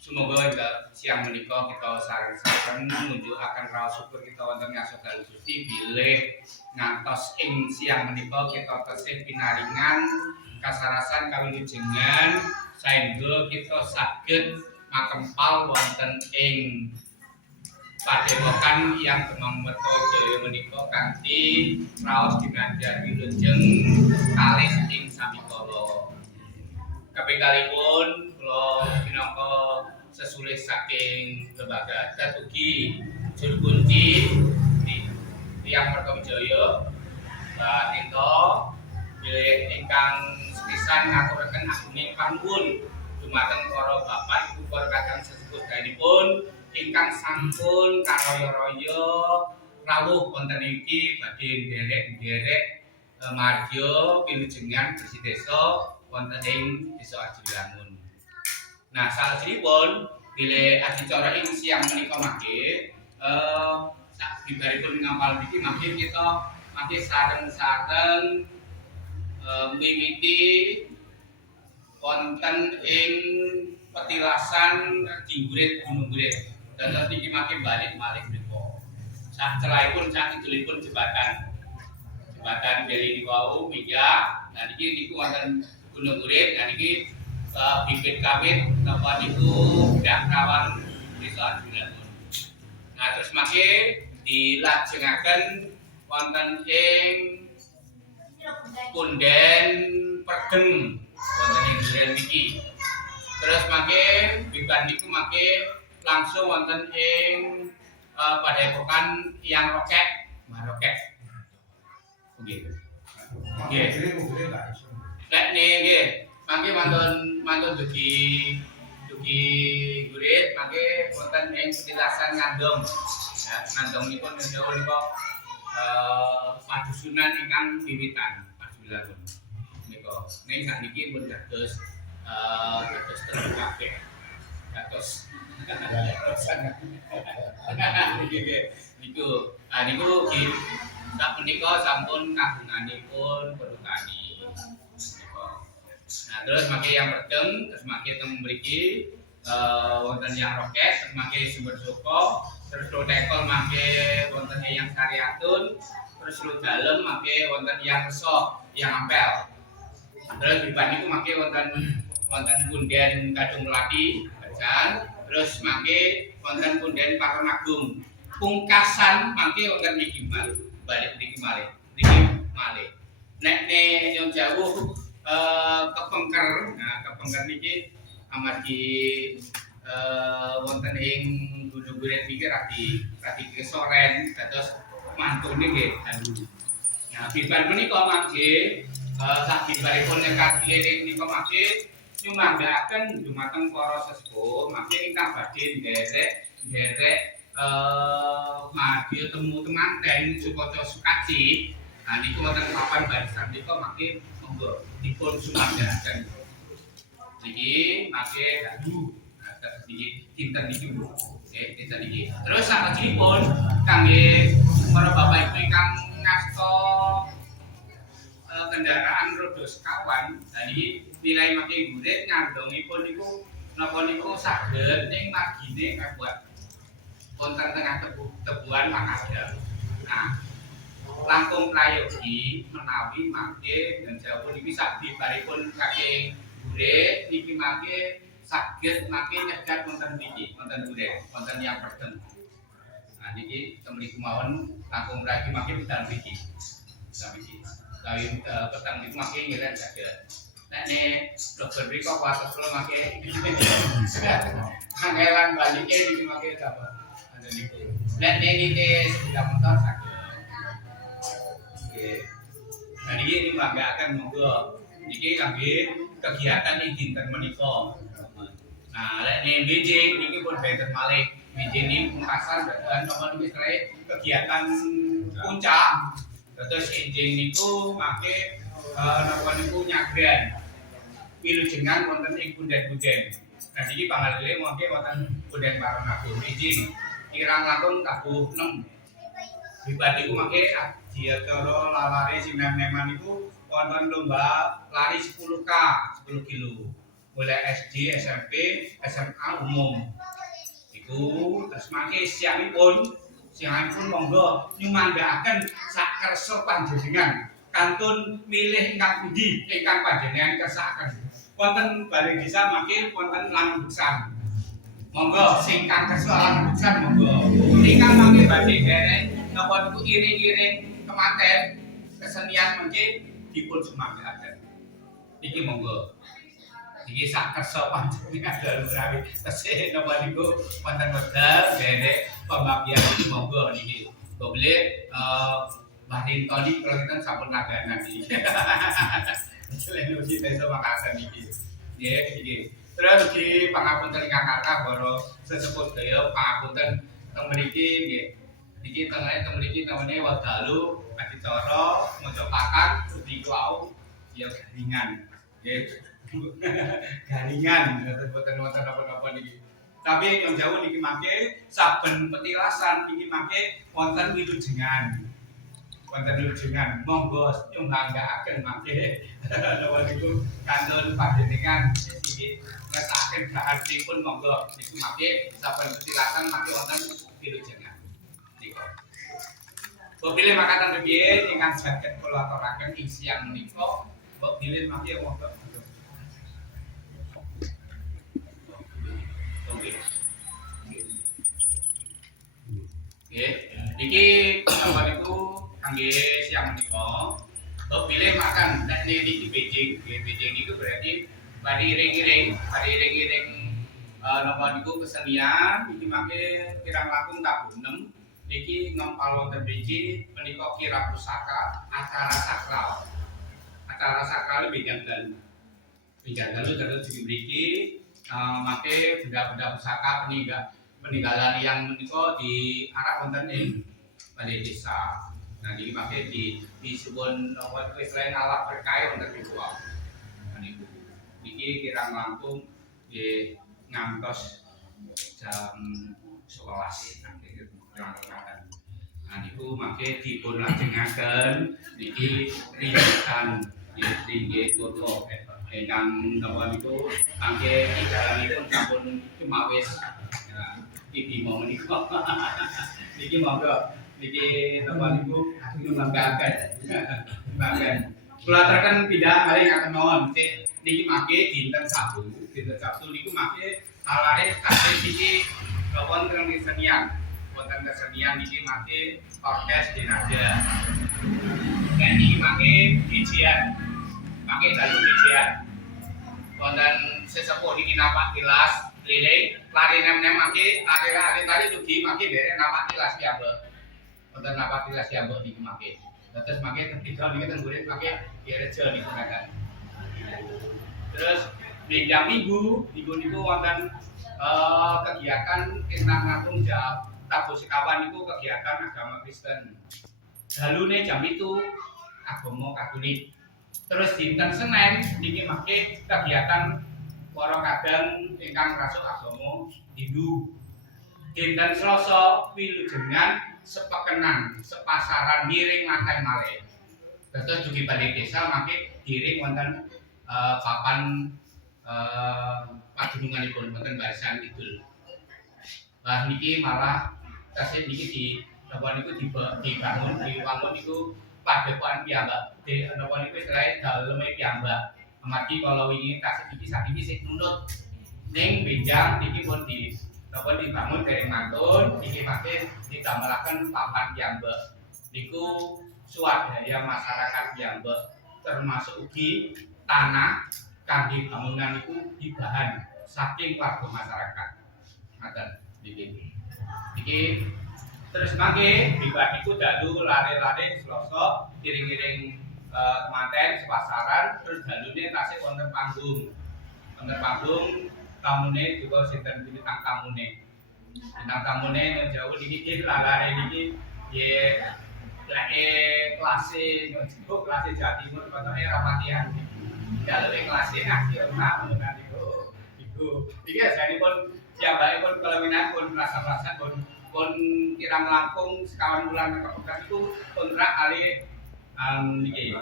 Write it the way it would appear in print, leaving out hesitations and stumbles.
Semoga siang menika kita sareng-sareng nunjukaken raos syukur kita wonten ngasokan Gusti bilih ngantos ing siang menika kita tesih pinaringan kasarasan kawilujengan saengga kita saged makempal wonten ing padepokan yang Demang Mertajaya menika kanthi raos ginanjar wilujeng kalis ing samikala. Kapingkalipun kula minangka sesulih saking lembaga adat ugi juru kunci Tiyang Mertajaya Mbak Tinto bilih ingkang sepisan ngaturaken agunging panuwun dumateng para bapak ibu para kakang sesepuh dayanipun ingkang sampun karaya-raya rawuh wonten iki badhe nderek-nderek margya wilujengan bersih desa wonten ing Desa Ajiwangun. Nah, salajengipun bilih adicara ing siang menika mangke sak bibaripun ngampal niki mangke kita mangke sareng-sareng miwiti wonten ing petilasan Dinggurit Gunung Gurit. Dados niki mangke balik malih mriku. Sak celahipun sak kidulipun jembatan Beli niku minggah. Nah niki niku wonten Gunung Gurit. Nah niki bibit kawit napa niku dak kawan Desa Ajiwangun. Nah terus mangke dilajengaken wonten ing Punden Perdeng wonten ing duren niki. Terus mangke bibar niku mangke langsung wonten ing padepokan Hyang Rokek, Mbah Rokek. Nggih. Nggih. Nek nggih, mangke mantun dugi gurit mangke wonten ing petilasan Ngandong. Ya, Ngandong nipun menika padusunan ingkang wiwitan Ajiwangun. Nika ning sakniki pun dados terus kabeh. Dados niku nggih sak menika sampun kagunganipun perutani. Nah terus mangke yang Perdeng, terus mangke teng mriki wonten Hyang Rokek, terus mangke Sumber Soko, terus Rotekol mangke wonten Hyang Karyatun, terus lu dalem mangke wonten Hyang Reso, Hyang Ampel. Terus bibar niku mangke wonten Punden Kadung Melati, Bacan, terus mangke wonten Punden Parenagung. Pungkasan mangke wonten niki balik niki malih. Nek nyong jauh kepengker, nah kepengker niki amargi wonten ing Gunung Gurit niki radi kesoren dados mantune nggih dalu. Nah bibar menika mangke sak bibaripun nekat liring nika mangke nyumanggaaken dumateng para sesepuh mangke ingkang badhe nderek madya temu temanten Sukaca Sukaci. Nah niku wonten papan barisan nika mangke monggo dipun sumanggaaken. Niki mangke dalu niki dinten niki Bu. Nggih, dinten niki. Terus salajengipun kangge para bapak ibu ingkang ngasta kendaraan roda sekawan. Nah niki wilayah mangke Gurit ngandongipun niku napa niku saged ning margine kabuat wonten tengah tebuan Mangada. Nah, langkung prayogi menawi mangke dan jawabun iki sak bibaripun saking Gurit niki mangke saged mangke nyegat wonten niki, wonten Gurit, wonten Hyang Perdeng. Nah niki temriki mawon langkung prayogi mangke bidal mriki. Samiki. Kawi petang niku mangke ngiren saged. Nek dokter mriko wates kula mangke kangelan balike niki mangke dapat. Nek niki sepeda motor saged. Nggih. Nah niki akan monggo niki kangge kegiatan ing dinten menika. Nah lek BJ niki pun benten malih. BJ niki pungkasan dan napa niki kegiatan puncak. Terus enjing niku mangke napa niku nyagran. Wilujengan wonten ing punden-punden. Nah niki pangalile mangke wonten Punden Parenagung enjing kirang langkung tabuh 6. Bibar niku mangke adiacara lalare sinem-neman niku wonten lomba lari 10K 10 kilo. Mulai SD, SMP, SMA umum. Iku terus mangke siangipun monggo nyumanggaken sak kersa panjenengan kantun milih ingkang pundi ingkang panjenengan kersakaken. Wonten Balai Desa mangke wonten lambesan. Monggo sing kang kersa lambesan monggo. Ingkang mangke badhe derek napa niku iring-iring kematen kesenian mangke dipun sumanggaaken. Iki monggo. Iki sak kersa panjenengan dalu rawi tesih napa niku wonten wekdal derek pembagian monggo niki. Boleh Mbah Rintoni kalau kita sampun naganan iki. Selain uji tes makasan iki. Nggih iki. Terus di pangapunten ingkang kathah para sesepuh daya pangapunten teng mriki nggih. Iki tengene teng mriki namanya wekdalu adicara mojokaken budi wau ya garingan. Nggih. Garingan boten napa-napa niki. Tapi yang jauh niki mangke saben petilasan niki mangke wonten wilujengan. Wonten wilujengan monggo nyumbangaaken mangke napa niku kantun panjenengan iki ngesakaken bahanipun monggo niku mangke saben petilasan mangke wonten wilujengan. Niku. Mbok bilih makaten kepiye ingkang saged kula aturaken ing siang menika, mbok bilih mangke monggo. Iki apa niku kangge siang menika. Mbok pilih makan nek niki bejing. Bejing niku berarti iring-iring napa niku kesenian iki mangke kirang langkung tabuh 6. Iki ngempal wonten bejing menika kirab pusaka acara sakral. Acara sakral bidang dalu. Bidang dalu terus dimiliki mangke benda-benda pusaka peninggalan yang menika diarak wonten ing Balai Desa. Nah niki mangke disuwun napa selain alat berkah wonten niku wae. Niku niki kirang langkung nggih ngantos jam 11 nanti kirang-kirang. Nah niku mangke dipun lajengaken niki ringesan nggih foto ingkang napa niku mangke dalanipun sampun cumawis. Iki mau menika. Niki monggo niki napa niku nyumbangaaken. Nyumbangaaken. Kula aturaken pindah malih ngaten mawon. Niki mangke dinten Sabtu niku mangke alare kathah niki wonten kesenian. Wonten kesenian niki mangke orkes dinada. Dan niki mangke dijian. Mangke dalu dijian. Wonten sesepuh niki napak tilas keliling lari nem-nem mangke tari dugi mangke derek napak tilas piyambak. Wonten napak tilas piyambak niki mangke. Terus mangke ketiga niki teng gurit mangke direjo niku kan. Terus bidang minggu niku wonten kegiatan ingkang nanggung jawab tabuh sekawan niku kegiatan agama Kristen. Dalune jam itu agama Katolik. Terus dinten Senin niki mangke kegiatan para kadang ingkang rasuk agama Hindu. Dinten Selasa wilujengan sepekenan sepasaran miring makan malih. Terus dugi Balai Desa mangke giring wonten papan padununganipun wonten Barisan Kidul. Lah niki malah tasih niki di napa niku dibangun niku padepokan piyambak. Napa niku istilahé daleme piyambak. Amargi kala wingi tasih iki sakniki sik nunut ning benjang niki pun dibangun dereng mantun niki mangke didamelaken papan piyambak. Niku swadaya masyarakat piyambak termasuk ugi tanah kangge bangunan niku dibahan saking warga masyarakat. Ngaten niki. Iki terus mangke niku dalu lare-lare Selasa iring-iring kematen sepasaran terus dalune tasih wonten panggung. Wonten panggung tamune juga sinten bintang tamune. Bintang tamune jauh niki lare niki nggih kelas Jawa Timur pokoke rapatian. Dalune kelas akhir namun niku. Iki asalipun piyambakipun keleminan pun rasa-rasa pun kirang langkung sekawan bulan kepekat itu kontrak kali niki